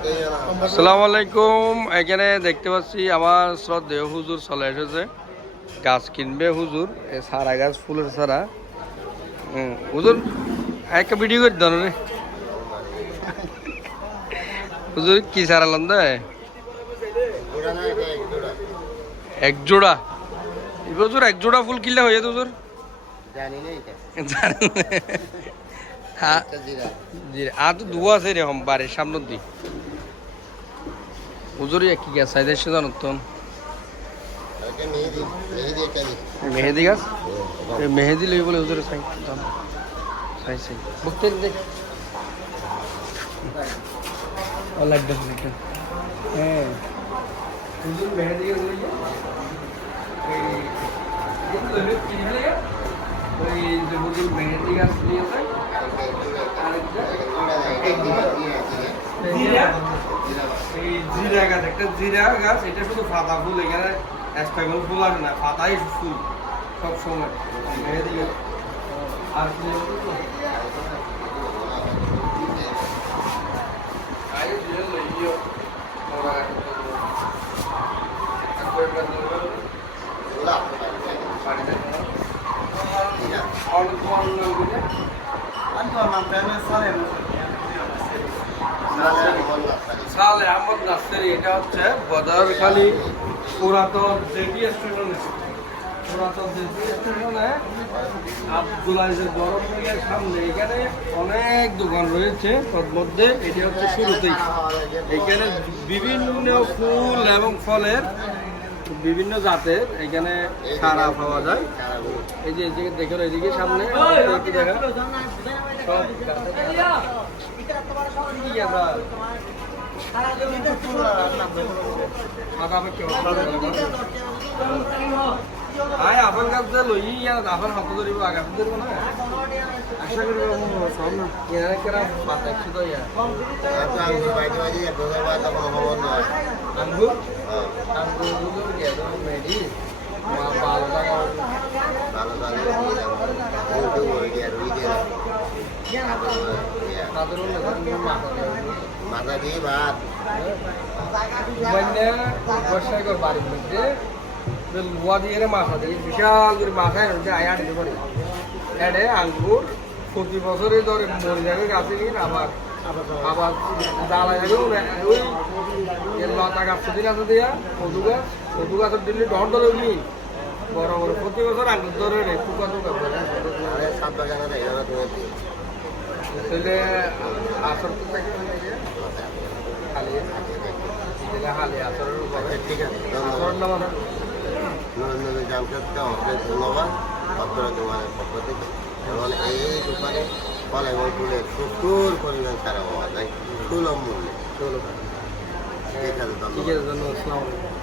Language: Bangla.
আসসালামু আলাইকুম। এখানে দেখতে পাচ্ছি আমার শ্রদ্ধেয় হুজুর চলে এসেছে। গাছ কিনবে হুজুর এ সারা গাছ ফুলের সারা। হুজুর একটা ভিডিও করে দাও রে। হুজুর কি সারা লন্দা এক জোড়া। হুজুর এক জোড়া ফুল কিনলে হয়ে যেত হুজুর। জানি না এটা। হ্যাঁ জি তো দুয়া আছে রে হম বাড়ির সামনের দিক। হুজুর কি গাছ চাইতে এসে জানো তো। মেহেদি মেহেদি এটা নি মেহেদি গাছ? মেহেদি লই বলে হুজুরে চাই দাম চাই চাই বুঝতে দেখ ও লাগবে লাগবে হ্যাঁ। হুজুর মেহেদি গাছ লই ওই যে হুজুর মেহেদি গাছ নিয়ে যায় জিরা এই জিরা গাছ, একটা জিরা গাছ, এটা শুধু পাতা ফুল, এখানে এক্সট্রা কোনো ফুল আসে না পাতাই ফুল, সব সময় আর কি জানো তো? জিরা লইও ওরা সালে আহমদ নাসেরি, এটা হচ্ছে বদরখালী পুরাতন জেপি স্টেশনে। পুরাতন জেপি স্টেশনে আব্দুলাইজের গরম মিলের সামনে এখানে অনেক দোকান রয়েছে। তার মধ্যে এটি হচ্ছে শুরুতেই। এখানে বিভিন্ন ফুল এবং ফলের বিভিন্ন জাতের এখানে সারা পাওয়া যায়। এই যে এদিকে দেখো এদিকে সামনে সব কি গাছ? সাদা পেকে আই আপন গাছ যে লই ইয়ার আপন হাতে ধরিব আগা ধরিব না? আশা করি সব না ইয়ার কেরা? পাতা একটু তো ইয়া। আঙ্গুর? আঙ্গুরগুলো গেল মেডি মা বাল লাগা তাদের অন্য মাথা মাথা দিয়ে ভাত। মানে বর্ষায় বাড়ির মধ্যে লোয়া দিয়ে মাথা দিয়ে বিশাল করে মাথায় রয়েছে আয়া পারে এডে আঙ্গুর প্রতি বছরে ধরে মরে যাবে গাছে আবার আবার জ্বালা যাবে ওই লতা গাছ দিন আছে দিয়া কদু গাছ কদু গাছের দিল্লি ডর দলে উঠি বড় বড় প্রতি বছর আঙ্গুর ধরে রে টুকা টুকা করে। সাত বাগানে তাহলে আসর আসরের উপরে। ঠিক আছে আসর ধন্যবাদ না মানে নরেন্দ্র জামশেদকে অনেক ধন্যবাদ। ভক্তরা দোকানের পক্ষ থেকে। এবং এই দোকানে ফল এবং ফুলের প্রচুর পরিমাণ সারা পাওয়া যায়। সুলভ মূল্যে। ঠিক আছে ধন্যবাদ।